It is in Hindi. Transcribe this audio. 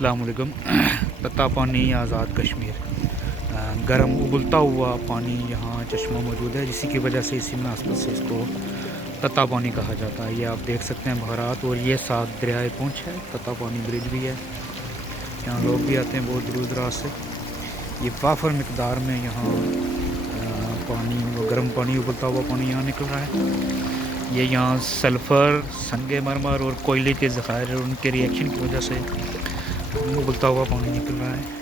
अस्सलाम वालेकुम। तत्ता पानी आज़ाद कश्मीर, गर्म उबलता हुआ पानी यहाँ चश्मा मौजूद है, जिसी की वजह से इसी मुनासबत से इसको तत्ता पानी कहा जाता है। ये आप देख सकते हैं बहरात, और ये साथ दरियाए पूंछ है। तत्ता पानी ब्रिज भी है, यहाँ लोग भी आते हैं बहुत दूर दराज से। ये वाफर मिकदार में यहाँ पानी, गर्म पानी, उबलता हुआ पानी यहाँ निकल रहा है। ये यहाँ सल्फ़र, संगे मरमर और कोयले के ज़खायर और उनके रिएक्शन की वजह से उबलता हुआ पानी निकल रहा है।